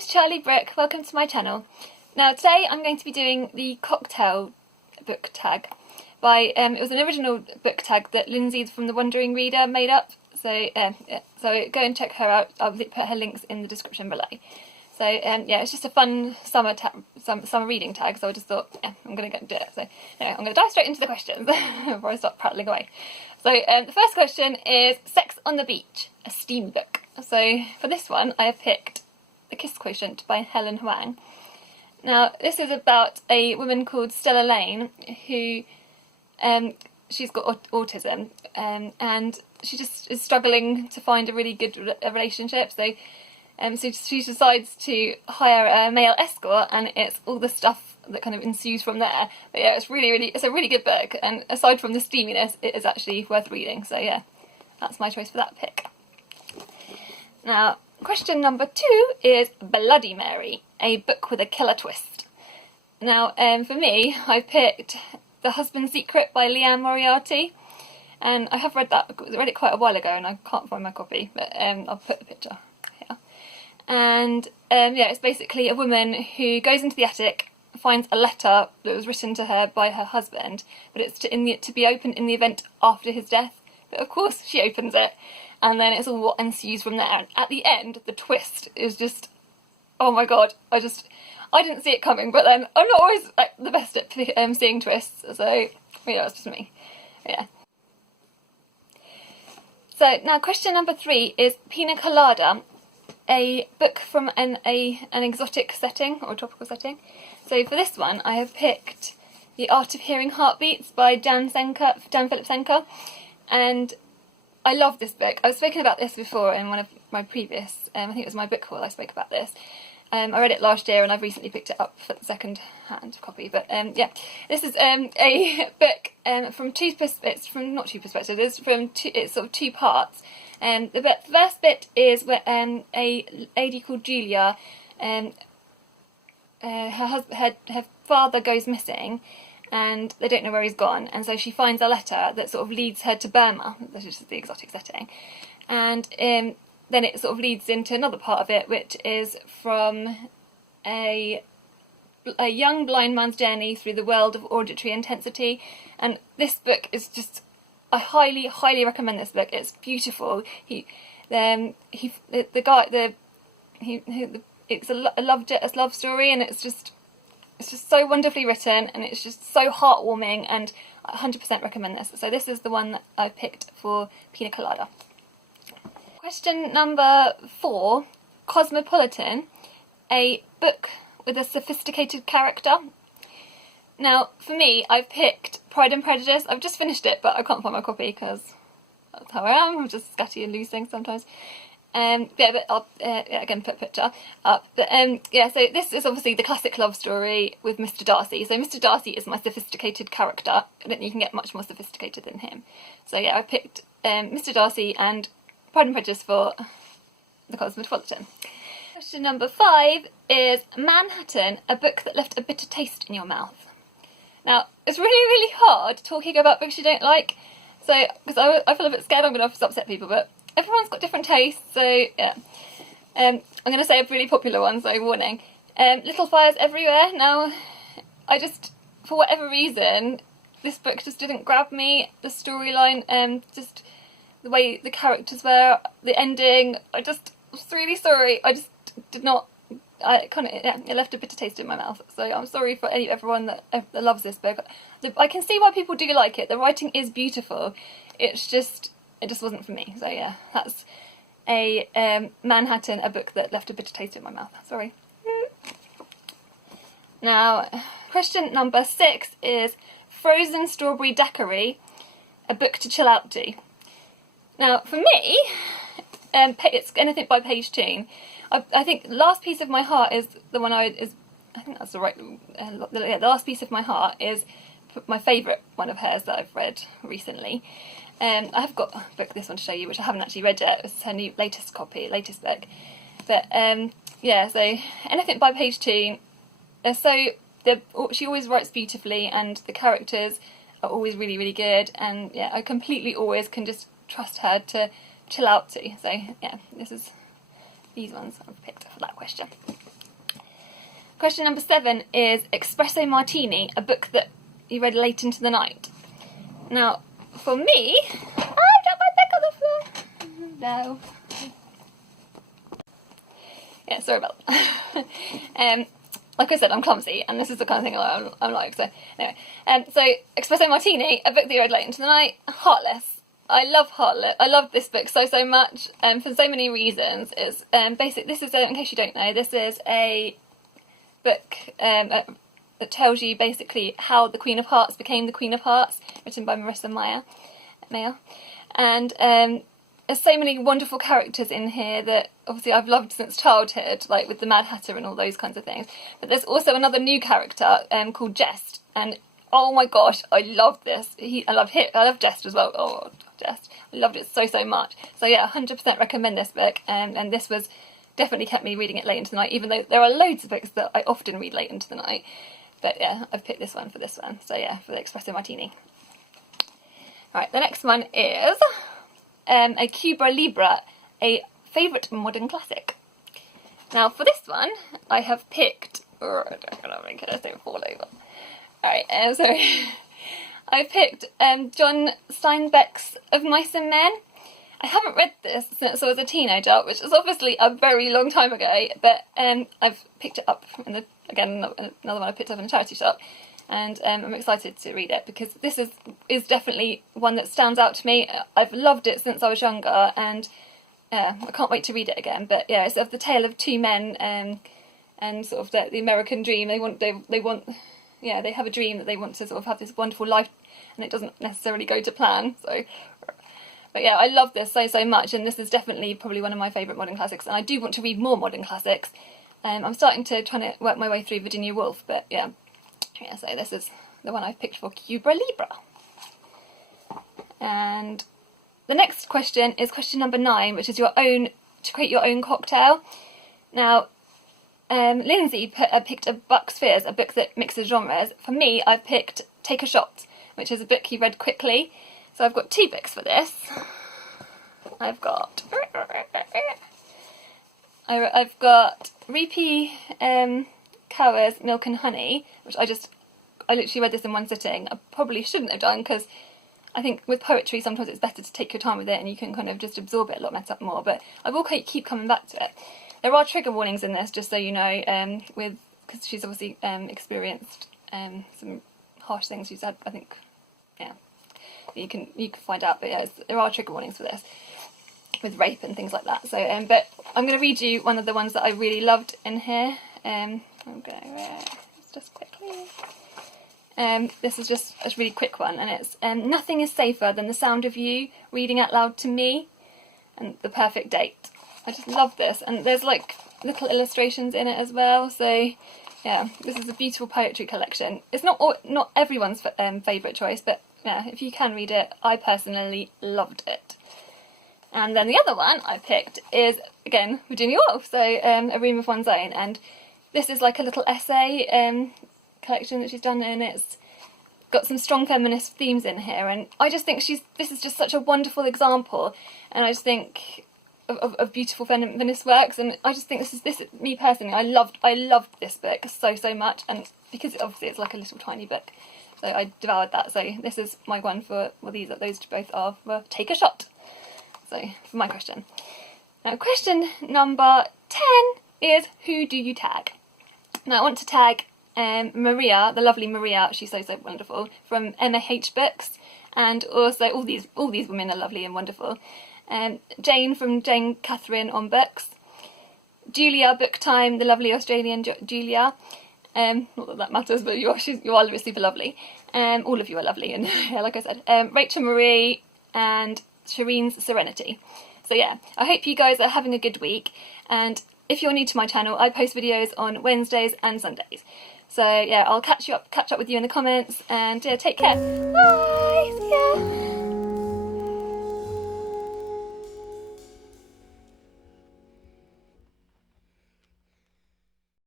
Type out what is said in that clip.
name's Charlie Brook, welcome to my channel. Now today I'm going to be doing the cocktail book tag by, it was an original book tag that Lindsi from The Wandering Reader made up, so so go and check her out. I'll put her links in the description below. So yeah, it's just a fun summer reading tag, so I just thought, yeah, I'm going to go and do it. So anyway, I'm going to dive straight into the questions before I start prattling away. So the first question is Sex on the Beach, a steamy book. So for this one I have picked The Kiss Quotient by Helen Huang. Now this is about a woman called Stella Lane who, she's got autism and she just is struggling to find a really good relationship. So so she decides to hire a male escort, and it's all the stuff that kind of ensues from there. But yeah, it's a really good book, and aside from the steaminess, it is actually worth reading. So yeah, that's my choice for that pick. Now, question number 2 is Bloody Mary, a book with a killer twist. Now, for me, I've picked The Husband's Secret by Liane Moriarty, and I have read it quite a while ago, and I can't find my copy, but I'll put the picture here. And yeah, it's basically a woman who goes into the attic, finds a letter that was written to her by her husband, but it's to be opened in the event after his death. But of course, she opens it, and then it's all what ensues from there. And at the end, the twist is just, oh my god, I didn't see it coming, but then I'm not always the best at seeing twists, so yeah, it's just me. Yeah. So now question number 3 is Pina Colada, a book from an exotic setting, or tropical setting. So for this one I have picked The Art of Hearing Heartbeats by Jan Philip Senker, and I love this book. I've spoken about this before in one of my previous, I think it was my book haul I spoke about this. I read it last year and I've recently picked it up for the second-hand copy. But yeah, this is a book from two perspectives. It's sort of two parts. The first bit is where a lady called Julia, her father goes missing, and they don't know where he's gone, and so she finds a letter that sort of leads her to Burma, which is the exotic setting, and then it sort of leads into another part of it, which is from a young blind man's journey through the world of auditory intensity. And this book is just, I highly recommend this book. It's beautiful. It's a love story, and it's just so wonderfully written, and it's just so heartwarming, and I 100% recommend this. So this is the one that I picked for Pina Colada. Question number 4, Cosmopolitan, a book with a sophisticated character. Now, for me, I've picked Pride and Prejudice. I've just finished it, but I can't find my copy because that's how I am. I'm just scatty and losing sometimes. Yeah, but I'll again put a picture up. But yeah, so this is obviously the classic love story with Mr. Darcy. So Mr. Darcy is my sophisticated character. I don't think you can get much more sophisticated than him. So yeah, I picked Mr. Darcy and Pride and Prejudice for the Cosmopolitan. Question number 5 is Manhattan, a book that left a bitter taste in your mouth. Now, it's really hard talking about books you don't like, so because I feel a bit scared I'm going to upset people, but everyone's got different tastes, so yeah. I'm going to say a really popular one, so warning. Little Fires Everywhere. Now, I just, for whatever reason, this book just didn't grab me. The storyline, just the way the characters were, the ending, I just was really sorry. I just did not, it left a bitter taste in my mouth. So I'm sorry for everyone that loves this book. I can see why people do like it. The writing is beautiful. It just wasn't for me. So yeah, that's a Manhattan, a book that left a bitter taste in my mouth. Sorry. Now, question number 6 is Frozen Strawberry Daiquiri, a book to chill out to. Now, for me, it's anything by Paige Toon. I think Last Piece of My Heart is the one I think that's the right. The Last Piece of My Heart is my favourite one of hers that I've read recently. I have got this one to show you, which I haven't actually read yet. It's her latest book. But yeah, so anything by Paige Toon. She always writes beautifully, and the characters are always really good. And yeah, I completely always can just trust her to chill out to. So yeah, these ones I've picked for that question. Question number 7 is Espresso Martini, a book that you read late into the night. Now, for me, I've got my book on the floor. No. Yeah, sorry about that. Like I said, I'm clumsy, and this is the kind of thing I'm like, so anyway. So, Espresso Martini, a book that you read late into the night, Heartless. I love Heartless. I love this book so much, for so many reasons. It's this is, in case you don't know, this is a book that tells you basically how the Queen of Hearts became the Queen of Hearts, written by Marissa Meyer. And there's so many wonderful characters in here that obviously I've loved since childhood, like with the Mad Hatter and all those kinds of things. But there's also another new character called Jest, and oh my gosh, I love this. I love Jest as well. Oh, Jest. I loved it so much. So yeah, 100% recommend this book, and this was definitely kept me reading it late into the night, even though there are loads of books that I often read late into the night. But yeah, I've picked this one for this one. So yeah, for the Espresso Martini. Alright, the next one is a Cuba Libre, a favourite modern classic. Now for this one, I have picked... Oh, I don't make it, I don't fall over. Alright, sorry. I picked John Steinbeck's Of Mice and Men. I haven't read this since I was a teenager, which is obviously a very long time ago, but I've picked it up, again, another one I picked up in a charity shop, and I'm excited to read it, because this is definitely one that stands out to me. I've loved it since I was younger, and I can't wait to read it again. But yeah, it's of the tale of two men, and sort of the American dream. They have a dream that they want to sort of have this wonderful life, and it doesn't necessarily go to plan, so... But yeah, I love this so much, and this is definitely probably one of my favourite modern classics, and I do want to read more modern classics. I'm starting to try to work my way through Virginia Woolf, but yeah, so this is the one I've picked for Cuba Libre. And the next question is question number 9, which is to create your own cocktail. Now, Lindsi picked a Bucks Fizz, a book that mixes genres. For me, I've picked Take a Shot, which is a book he read quickly. So I've got 2 books for this. I've got Repi Kaur's Milk and Honey, which I literally read this in one sitting. I probably shouldn't have done, because I think with poetry sometimes it's better to take your time with it, and you can kind of just absorb it a lot more, but I will keep coming back to it. There are trigger warnings in this, just so you know, because she's obviously experienced some harsh things she's had, I think, yeah. You can find out, but yeah, there are trigger warnings for this, with rape and things like that. So, but I'm going to read you one of the ones that I really loved in here. I'm going to just quickly. This is just a really quick one, and it's nothing is safer than the sound of you reading out loud to me, and the perfect date. I just love this, and there's like little illustrations in it as well. So yeah, this is a beautiful poetry collection. It's not everyone's favourite choice, but yeah, if you can read it, I personally loved it. And then the other one I picked is, again, Virginia Woolf, so A Room of One's Own, and this is like a little essay collection that she's done, and it's got some strong feminist themes in here, and I just think this is just such a wonderful example, and I just think of beautiful feminist works, and I just think this me personally, I loved this book so much, and because obviously it's like a little tiny book, so I devoured that. So this is my one for, well, those both are for Take a Shot. So for my question. Now question number 10 is, who do you tag? Now I want to tag Maria, the lovely Maria, she's so wonderful, from Emma H Books, and also all these women are lovely and wonderful. Jayne from Jane Catherine on Books, Julia Book Time, the lovely Australian Julia. Not that matters, but you are super lovely. All of you are lovely, and yeah, like I said, Rachael Marie and Sherene's Serenity. So yeah, I hope you guys are having a good week, and if you're new to my channel, I post videos on Wednesdays and Sundays. So yeah, I'll catch up with you in the comments, and take care. Bye. See ya.